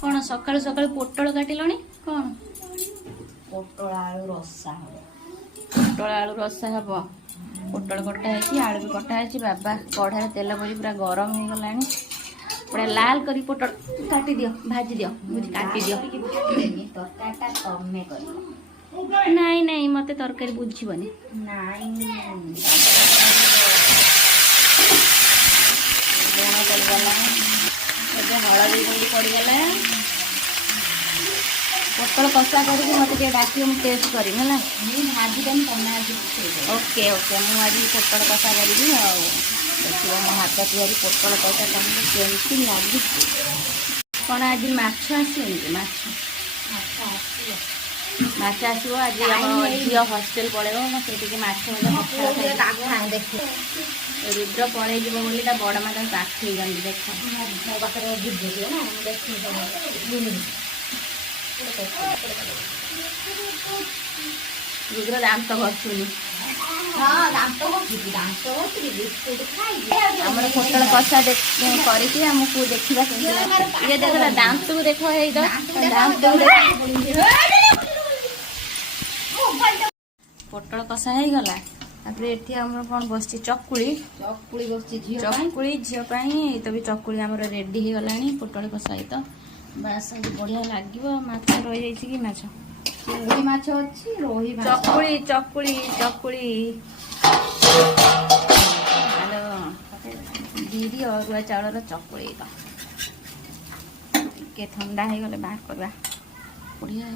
कौन सकाळु सकाळु पोटल काटिलणी कौन पोटल आलू रसा हम पोटल आलू रसा हम पोटल कटा है आलू भी कटा है बाबा कढ़ा तेल पड़ी पूरा गरम हो गलानी पूरा लाल करी पोटल काटी दियो भाजी दियो मुझे काटी दियो तरकारीटा तमे कर नहीं नहीं मते तरकारी बुझीबनी नाई हलदी गुंडी पड़गला पोटल कषा करके मत डाक टेस्ट करी है भाजी देम तमे आज ओके ओके मुझे आज पोटल कषा करी देखो मो हाथ तैयारी पोटल कषा तुमको केमती लगी कौन आज माछ आसो माछ आसो आज झी हस्टेल पड़ेगा से माछ रुद्र पड़े बोली बड़ माता पाखे गंदी देख मो पाखे रुद्र दांत घसुनी आमर पोटल कषा करमको देखा ये देख दांत को देख दांत पोटल कषा हो गला ये आम कौन बस चकुली चकुली झील तो भी चकुली आम रेडी हो गला पोटल कषा तो बास बढ़िया लगे माछ रही जाइए कि माछ चिंगुड़ी माछ अच्छी रोही चकुली चकुली चकुली हेलो बिरी अरुआ चाउर चकुली तो ठंडा हो गले बाहर करवा बढ़िया है।